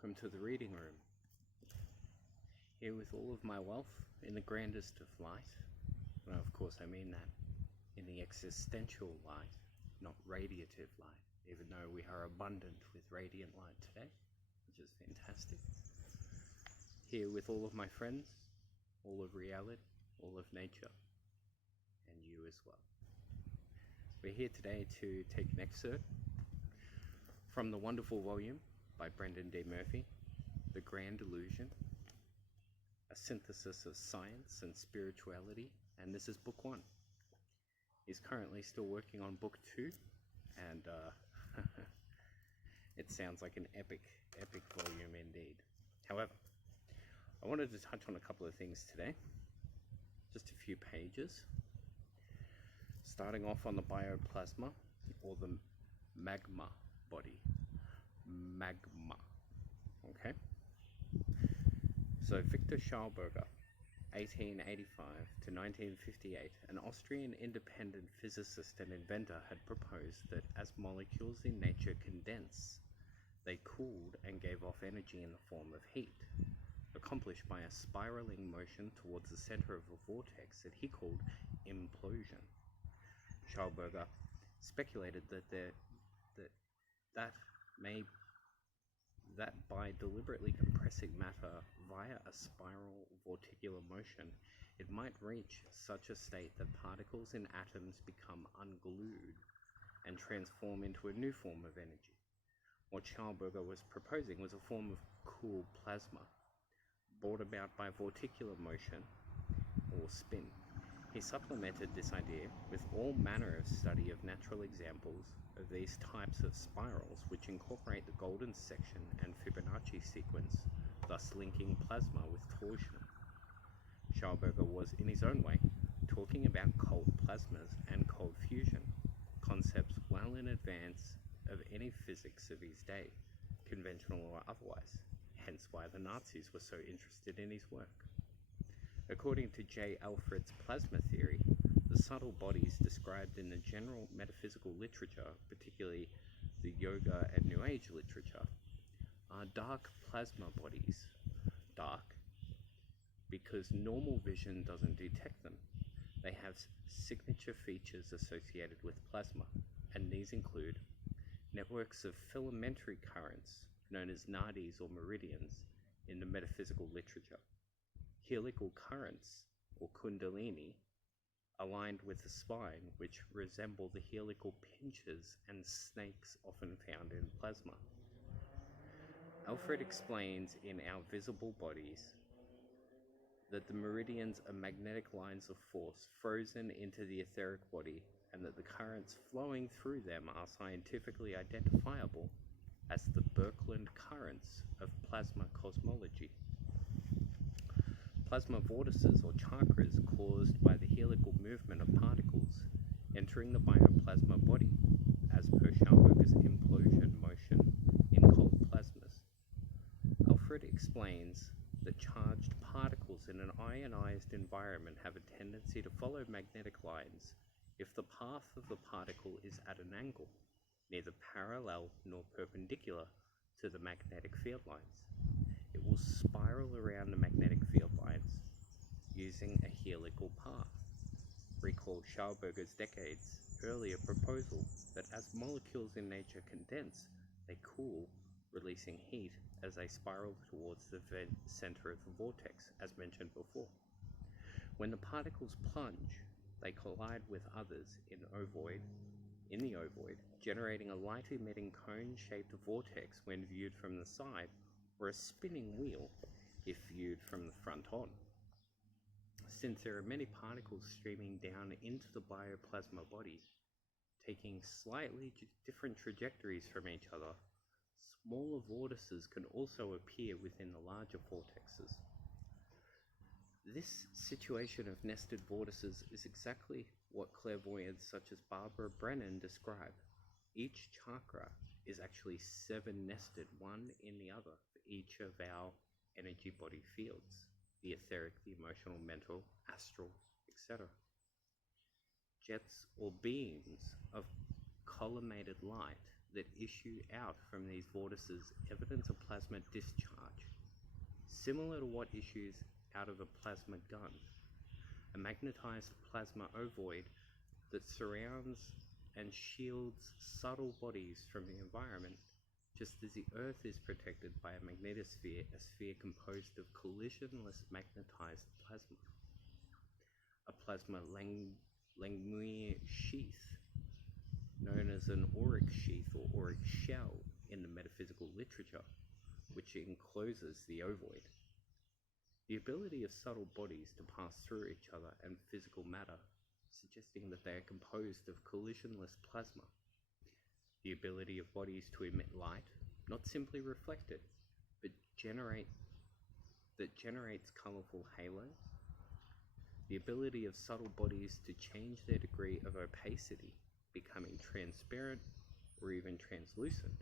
welcome to the reading room. Here with all of my wealth in the grandest of light. Well, of course I mean that in the existential light, not radiative light, even though we are abundant with radiant light today, which is fantastic. Here with all of my friends, all of reality, all of nature, and you as well. We're here today to take an excerpt from the wonderful volume by Brendan D. Murphy, The Grand Illusion, a synthesis of science and spirituality, and this is book 1. He's currently still working on book 2, and it sounds like an epic volume indeed. However, I wanted to touch on a couple of things today, just a few pages, starting off on the BioPlasma, or the Magma body. Magma. Okay? So Victor Schauberger, 1885 to 1958, an Austrian independent physicist and inventor, had proposed that as molecules in nature condense, they cooled and gave off energy in the form of heat, accomplished by a spiraling motion towards the center of a vortex that he called implosion. Schauberger speculated that by deliberately compressing matter via a spiral vorticular motion, it might reach such a state that particles in atoms become unglued and transform into a new form of energy. What Schauberger was proposing was a form of cool plasma, brought about by vorticular motion or spin. He supplemented this idea with all manner of study of natural examples of these types of spirals, which incorporate the golden section and Fibonacci sequence, thus linking plasma with torsion. Schauberger was, in his own way, talking about cold plasmas and cold fusion, concepts well in advance of any physics of his day, conventional or otherwise, hence why the Nazis were so interested in his work. According to J. Alfred's plasma theory, the subtle bodies described in the general metaphysical literature, particularly the yoga and New Age literature, are dark plasma bodies. Dark because normal vision doesn't detect them. They have signature features associated with plasma, and these include networks of filamentary currents, known as nadis or meridians in the metaphysical literature, helical currents, or kundalini, aligned with the spine, which resemble the helical pinches and snakes often found in plasma. Alfred explains in Our Visible Bodies that the meridians are magnetic lines of force frozen into the etheric body, and that the currents flowing through them are scientifically identifiable as the Birkeland currents of plasma cosmology. Plasma vortices, or chakras, caused by the helical movement of particles entering the bioplasma body, as per Schauberger's implosion motion in cold plasmas. Alfred explains that charged particles in an ionized environment have a tendency to follow magnetic lines if the path of the particle is at an angle, neither parallel nor perpendicular to the magnetic field lines. It will spiral around the magnetic field lines using a helical path. Recall Schauberger's decades earlier proposal that as molecules in nature condense, they cool, releasing heat as they spiral towards the center of the vortex, as mentioned before. When the particles plunge, they collide with others in the ovoid, generating a light-emitting cone-shaped vortex when viewed from the side, or a spinning wheel if viewed from the front on. Since there are many particles streaming down into the bioplasma body, taking slightly different trajectories from each other, smaller vortices can also appear within the larger vortexes. This situation of nested vortices is exactly what clairvoyants such as Barbara Brennan describe. Each chakra is actually 7 nested, one in the other, for each of our energy body fields, the etheric, the emotional, mental, astral, etc. Jets or beams of collimated light that issue out from these vortices evidence of plasma discharge, similar to what issues out of a plasma gun. A magnetized plasma ovoid that surrounds and shields subtle bodies from the environment, just as the Earth is protected by a magnetosphere, a sphere composed of collisionless magnetized plasma. A plasma Langmuir sheath, known as an auric sheath or auric shell in the metaphysical literature, which encloses the ovoid. The ability of subtle bodies to pass through each other and physical matter, suggesting that they are composed of collisionless plasma. The ability of bodies to emit light, not simply reflect it, but generates colorful halos. The ability of subtle bodies to change their degree of opacity, becoming transparent or even translucent.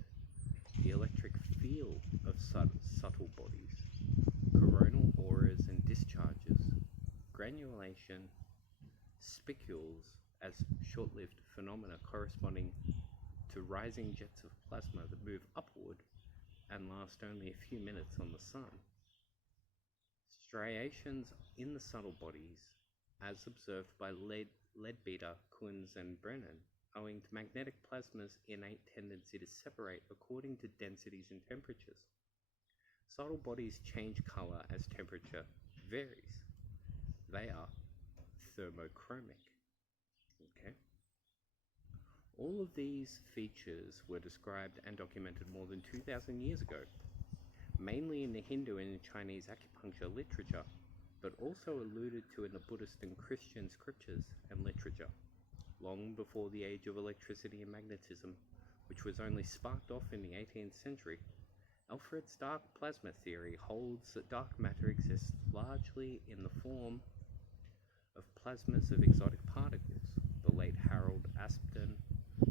The electric field of subtle bodies, coronal auras and discharges, granulation, spicules as short-lived phenomena corresponding to rising jets of plasma that move upward and last only a few minutes on the sun. Striations in the subtle bodies, as observed by Leadbeater, Kunz, and Brennan, owing to magnetic plasma's innate tendency to separate according to densities and temperatures. Subtle bodies change color as temperature varies. They are thermochromic. Okay. All of these features were described and documented more than 2,000 years ago, mainly in the Hindu and Chinese acupuncture literature, but also alluded to in the Buddhist and Christian scriptures and literature, long before the age of electricity and magnetism, which was only sparked off in the 18th century. Alfred's dark plasma theory holds that dark matter exists largely in the form of plasmas of exotic particles. The late Harold Aspden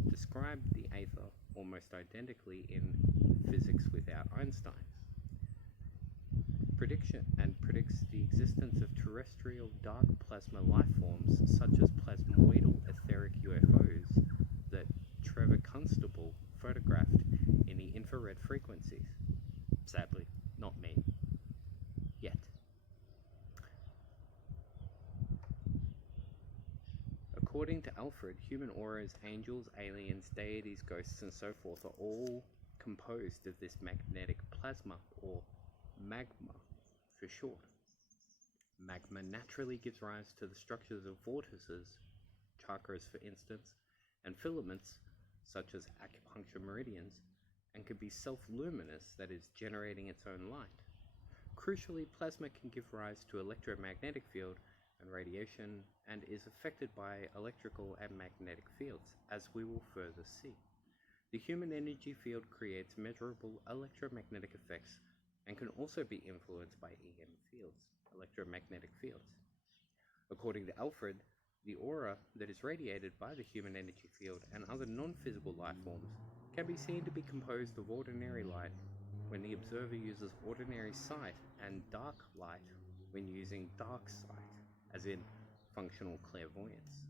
described the Authour almost identically in Physics without Einstein. Predicts the existence of terrestrial dark plasma life forms such as plasmoidal etheric UFOs that Trevor Constable photographed in the infrared frequencies. Sadly, not me. Yet. According to Alfred, human auras, angels, aliens, deities, ghosts, and so forth are all composed of this magnetic plasma, or magma for short. Magma naturally gives rise to the structures of vortices, chakras for instance, and filaments, such as acupuncture meridians, and can be self-luminous, that is, generating its own light. Crucially, plasma can give rise to electromagnetic field and radiation, and is affected by electrical and magnetic fields, as we will further see. The human energy field creates measurable electromagnetic effects and can also be influenced by EM fields, electromagnetic fields. According to Alfred, the aura that is radiated by the human energy field and other non-physical life forms can be seen to be composed of ordinary light when the observer uses ordinary sight and dark light when using dark sight, as in functional clairvoyance.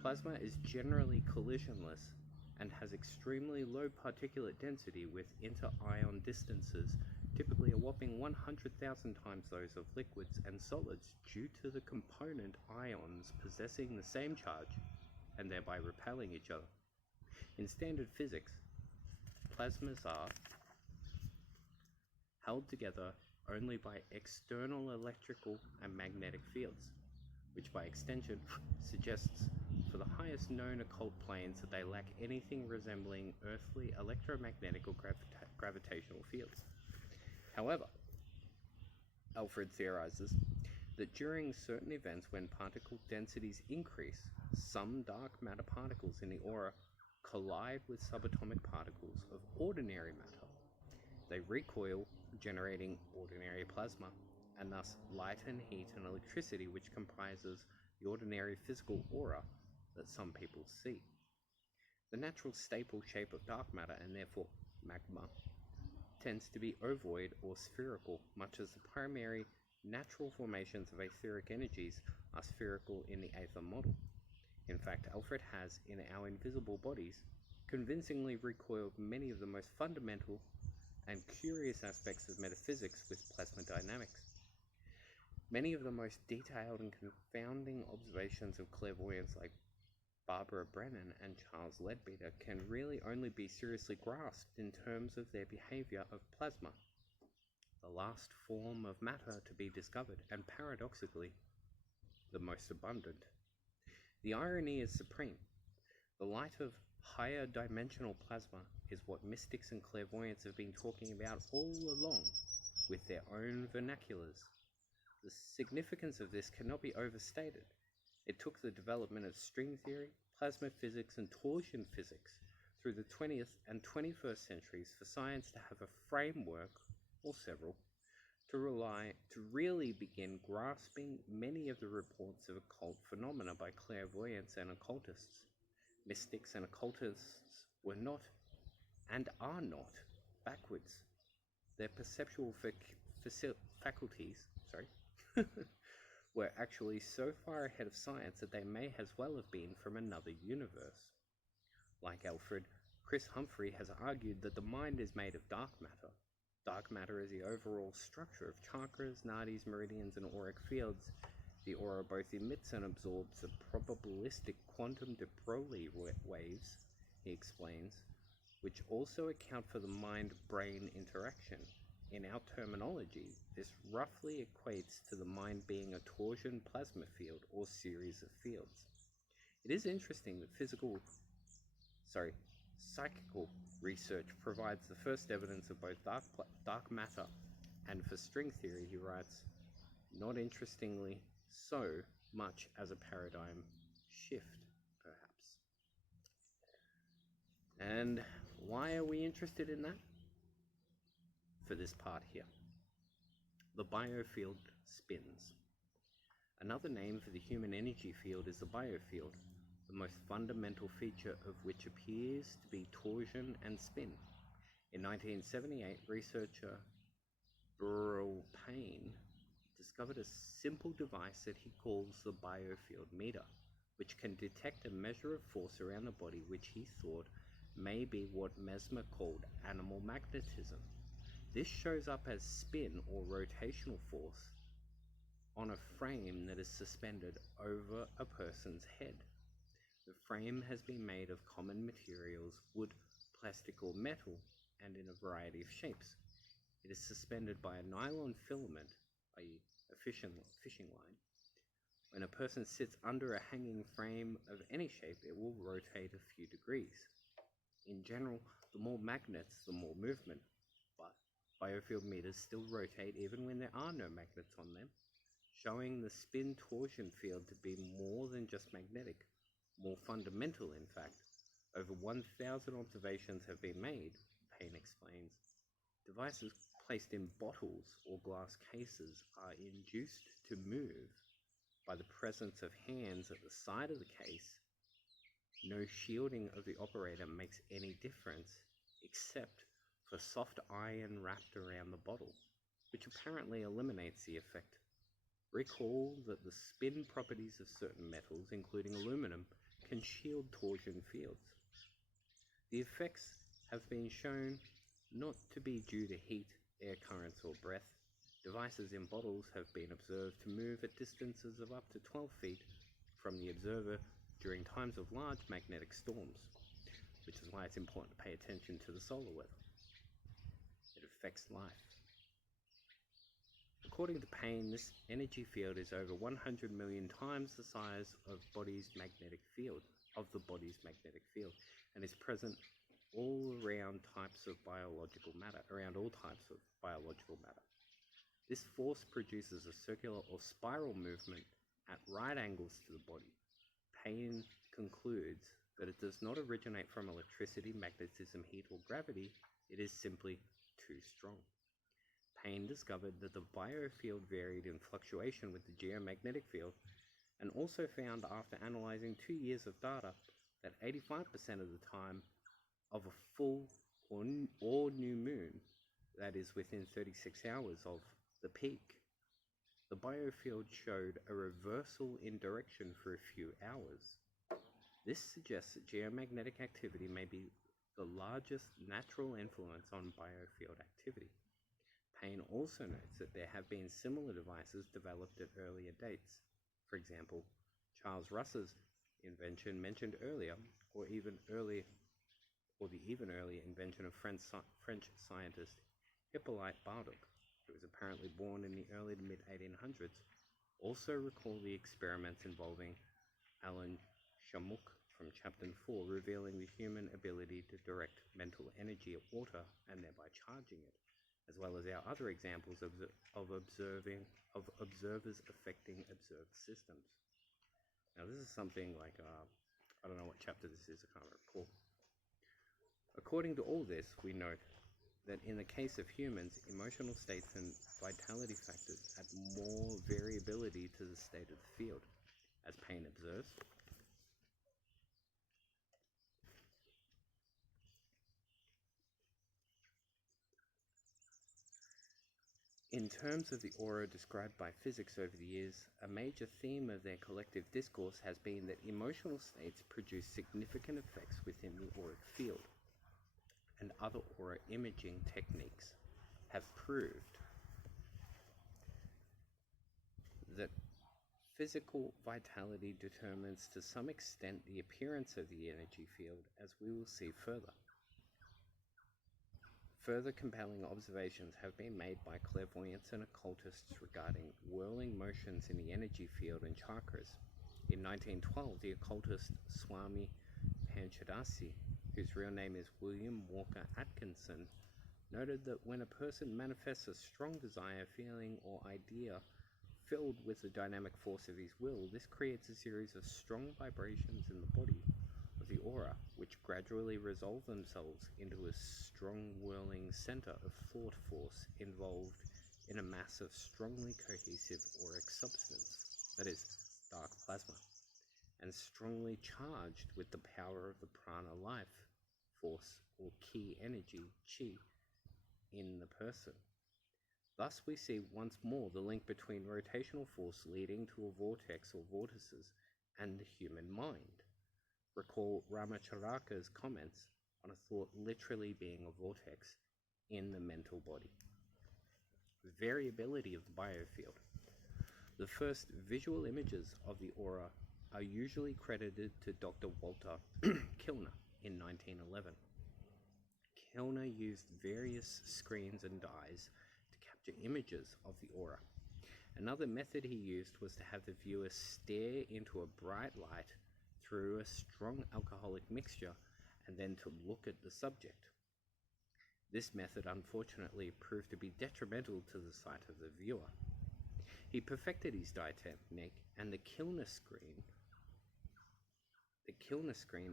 Plasma is generally collisionless and has extremely low particulate density with inter-ion distances, typically a whopping 100,000 times those of liquids and solids, due to the component ions possessing the same charge and thereby repelling each other. In standard physics, plasmas are held together only by external electrical and magnetic fields, which by extension suggests for the highest known occult planes that they lack anything resembling earthly electromagnetic or gravitational fields. However, Alfred theorizes that during certain events when particle densities increase, some dark matter particles in the aura collide with subatomic particles of ordinary matter. They recoil, generating ordinary plasma, and thus light and heat and electricity, which comprises the ordinary physical aura that some people see. The natural staple shape of dark matter, and therefore magma, tends to be ovoid or spherical, much as the primary natural formations of etheric energies are spherical in the Authour model. In fact, Alfred has, in our invisible bodies, convincingly recoiled many of the most fundamental and curious aspects of metaphysics with plasma dynamics. Many of the most detailed and confounding observations of clairvoyants like Barbara Brennan and Charles Leadbeater can really only be seriously grasped in terms of their behavior of plasma, the last form of matter to be discovered, and paradoxically, the most abundant. The irony is supreme. The light of higher dimensional plasma is what mystics and clairvoyants have been talking about all along with their own vernaculars. The significance of this cannot be overstated. It took the development of string theory, plasma physics, and torsion physics through the 20th and 21st centuries for science to have a framework, or several, to really begin grasping many of the reports of occult phenomena by clairvoyants and occultists. Mystics and occultists were not, and are not, backwards. Their perceptual faculties, were actually so far ahead of science that they may as well have been from another universe. Like Alfred, Chris Humphrey has argued that the mind is made of dark matter. Dark matter is the overall structure of chakras, nadis, meridians, and auric fields. The aura both emits and absorbs the probabilistic quantum de Broglie waves, he explains, which also account for the mind-brain interaction. In our terminology, this roughly equates to the mind being a torsion plasma field or series of fields. It is interesting that psychical research provides the first evidence of both dark matter, and for string theory, he writes, not interestingly so much as a paradigm shift, perhaps. And why are we interested in that? For this part here. The biofield spins. Another name for the human energy field is the biofield, the most fundamental feature of which appears to be torsion and spin. In 1978, researcher Burrell Payne discovered a simple device that he calls the biofield meter, which can detect a measure of force around the body which he thought may be what Mesmer called animal magnetism. This shows up as spin or rotational force on a frame that is suspended over a person's head. The frame has been made of common materials, wood, plastic, or metal, and in a variety of shapes. It is suspended by a nylon filament, i.e. a fishing line. When a person sits under a hanging frame of any shape, it will rotate a few degrees. In general, the more magnets, the more movement, but biofield meters still rotate even when there are no magnets on them, showing the spin torsion field to be more than just magnetic, more fundamental in fact. Over 1,000 observations have been made, Payne explains. Devices placed in bottles or glass cases are induced to move by the presence of hands at the side of the case. No shielding of the operator makes any difference except for soft iron wrapped around the bottle, which apparently eliminates the effect. Recall that the spin properties of certain metals, including aluminum, can shield torsion fields. The effects have been shown not to be due to heat, air currents, or breath. Devices in bottles have been observed to move at distances of up to 12 feet from the observer during times of large magnetic storms, which is why it's important to pay attention to the solar weather. It affects life. According to Payne, this energy field is over 100 million times the size of the body's magnetic field, and is present all around all types of biological matter. This force produces a circular or spiral movement at right angles to the body. Payne concludes that it does not originate from electricity, magnetism, heat, or gravity. It is simply too strong. Payne discovered that the biofield varied in fluctuation with the geomagnetic field, and also found after analyzing 2 years of data that 85% of the time of a full or new moon, that is within 36 hours of the peak, the biofield showed a reversal in direction for a few hours. This suggests that geomagnetic activity may be the largest natural influence on biofield activity. Payne also notes that there have been similar devices developed at earlier dates. For example, Charles Russell's invention mentioned earlier, or the even earlier invention of French scientist Hippolyte Bardock, who was apparently born in the early to mid-1800s, also recall the experiments involving Alan Shamouk from Chapter 4, revealing the human ability to direct mental energy at water and thereby charging it, as well as our other examples of observers affecting observed systems. Now this is something like, I don't know what chapter this is, I can't recall. According to all this, we note that in the case of humans, emotional states and vitality factors add more variability to the state of the field, as Payne observes. In terms of the aura described by physics over the years, a major theme of their collective discourse has been that emotional states produce significant effects within the auric field, and other aura imaging techniques have proved that physical vitality determines to some extent the appearance of the energy field, as we will see further. Further compelling observations have been made by clairvoyants and occultists regarding whirling motions in the energy field and chakras. In 1912, the occultist Swami Panchadasi, whose real name is William Walker Atkinson, noted that when a person manifests a strong desire, feeling, or idea filled with the dynamic force of his will, this creates a series of strong vibrations in the body of the aura, which gradually resolve themselves into a strong whirling center of thought force involved in a mass of strongly cohesive auric substance, that is, dark plasma, and strongly charged with the power of the prana life force or key energy, chi, in the person. Thus we see once more the link between rotational force leading to a vortex or vortices and the human mind. Recall Ramacharaka's comments on a thought literally being a vortex in the mental body. Variability of the biofield. The first visual images of the aura are usually credited to Dr. Walter Kilner in 1911. Kilner used various screens and dyes to capture images of the aura. Another method he used was to have the viewer stare into a bright light through a strong alcoholic mixture and then to look at the subject. This method unfortunately proved to be detrimental to the sight of the viewer. He perfected his dye technique and the Kilner screen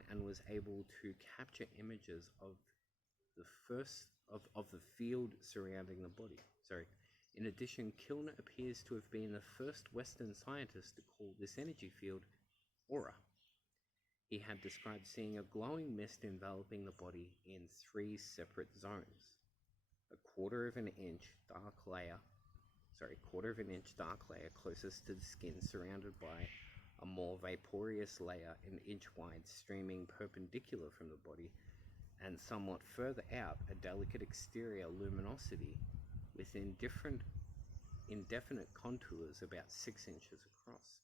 and was able to capture images of the field surrounding the body. In addition, Kilner appears to have been the first Western scientist to call this energy field aura. He had described seeing a glowing mist enveloping the body in 3 separate zones. A quarter of an inch dark layer closest to the skin, surrounded by a more vaporous layer an inch wide streaming perpendicular from the body, and somewhat further out a delicate exterior luminosity with indefinite contours about 6 inches across.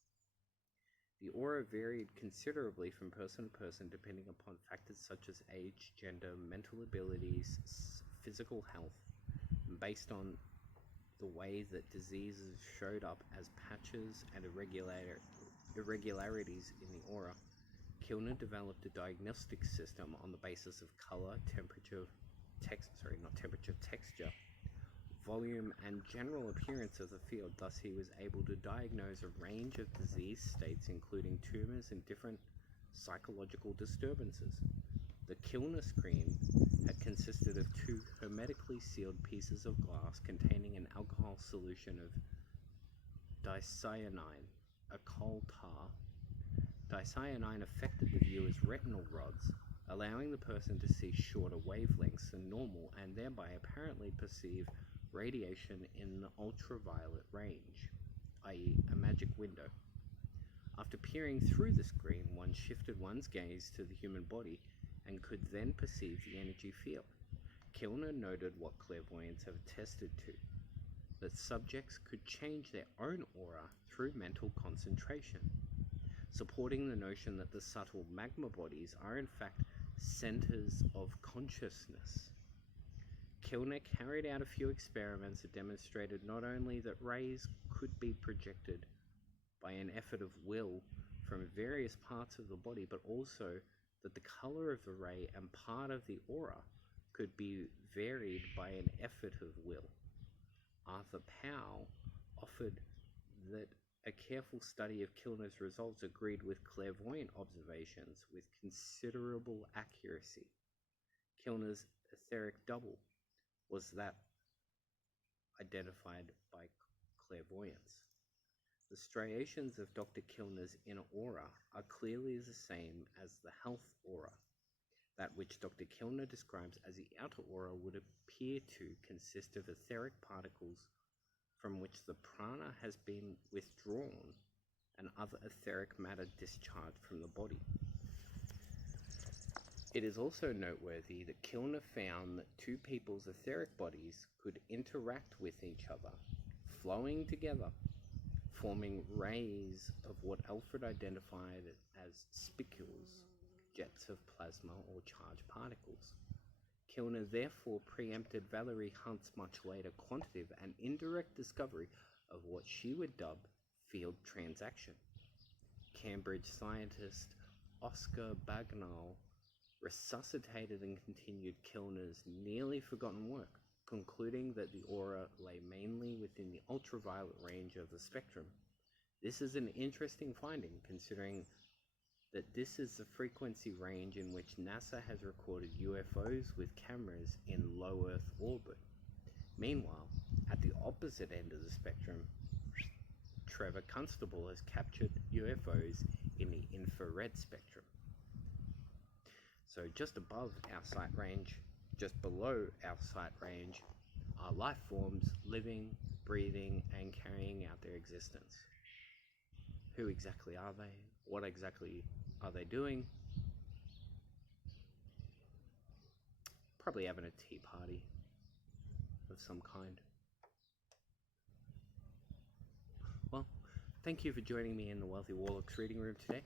The aura varied considerably from person to person depending upon factors such as age, gender, mental abilities, physical health, and based on the way that diseases showed up as patches and irregularities in the aura. Kilner developed a diagnostic system on the basis of color, texture, volume, and general appearance of the field. Thus, he was able to diagnose a range of disease states, including tumors and different psychological disturbances. The Kilner screen had consisted of 2 hermetically sealed pieces of glass containing an alcohol solution of dicyanine, a coal tar. Dicyanine affected the viewer's retinal rods, allowing the person to see shorter wavelengths than normal and thereby apparently perceive radiation in the ultraviolet range, i.e. a magic window. After peering through the screen, one shifted one's gaze to the human body and could then perceive the energy field. Kilner noted what clairvoyants have attested to, that subjects could change their own aura through mental concentration, supporting the notion that the subtle magma bodies are in fact centers of consciousness. Kilner carried out a few experiments that demonstrated not only that rays could be projected by an effort of will from various parts of the body, but also that the color of the ray and part of the aura could be varied by an effort of will. Arthur Powell offered that a careful study of Kilner's results agreed with clairvoyant observations with considerable accuracy. Kilner's etheric double was that identified by clairvoyance. The striations of Dr. Kilner's inner aura are clearly the same as the health aura. That which Dr. Kilner describes as the outer aura would appear to consist of etheric particles from which the prana has been withdrawn and other etheric matter discharged from the body. It is also noteworthy that Kilner found that two people's etheric bodies could interact with each other, flowing together, forming rays of what Alfred identified as spicules, jets of plasma or charged particles. Kilner therefore preempted Valerie Hunt's much later quantitative and indirect discovery of what she would dub field transaction. Cambridge scientist Oscar Bagnall resuscitated and continued Kilner's nearly forgotten work, concluding that the aura lay mainly within the ultraviolet range of the spectrum. This is an interesting finding, considering that this is the frequency range in which NASA has recorded UFOs with cameras in low Earth orbit. Meanwhile, at the opposite end of the spectrum, Trevor Constable has captured UFOs in the infrared spectrum. So just above our sight range, just below our sight range, are life forms living, breathing, and carrying out their existence. Who exactly are they? What exactly are they doing? Probably having a tea party of some kind. Well, thank you for joining me in the Wealthy Warlock's reading room today.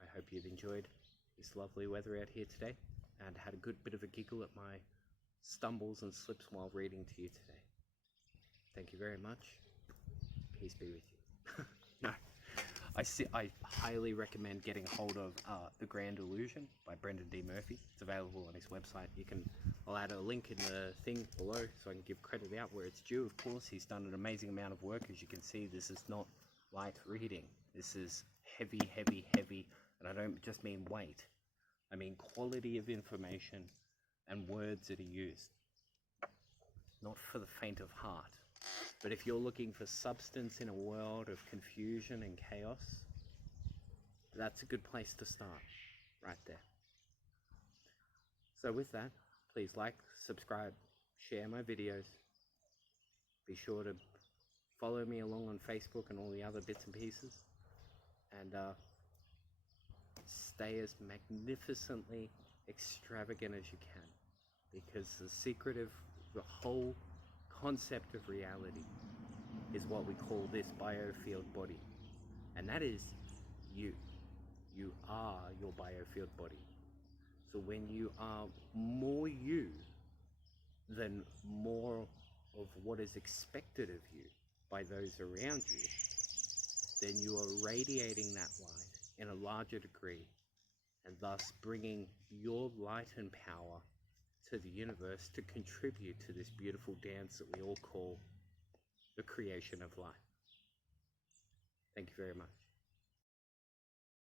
I hope you've enjoyed this lovely weather out here today and had a good bit of a giggle at my stumbles and slips while reading to you today. Thank you very much. Peace be with you. No, I highly recommend getting hold of The Grand Illusion by Brendan D. Murphy. It's available on his website. I'll add a link in the thing below so I can give credit out where it's due. Of course, he's done an amazing amount of work. As you can see, this is not light reading. This is heavy, heavy, heavy. And I don't just mean weight. I mean quality of information and words that are used. Not for the faint of heart. But if you're looking for substance in a world of confusion and chaos, that's a good place to start, right there. So with that, please like, subscribe, share my videos. Be sure to follow me along on Facebook and all the other bits and pieces. And stay as magnificently extravagant as you can. Because the secret of the whole concept of reality is what we call this biofield body, and that is you. You are your biofield body. So when you are more you than more of what is expected of you by those around you, then you are radiating that light in a larger degree, and thus bringing your light and power to the universe to contribute to this beautiful dance that we all call the creation of life. Thank you very much.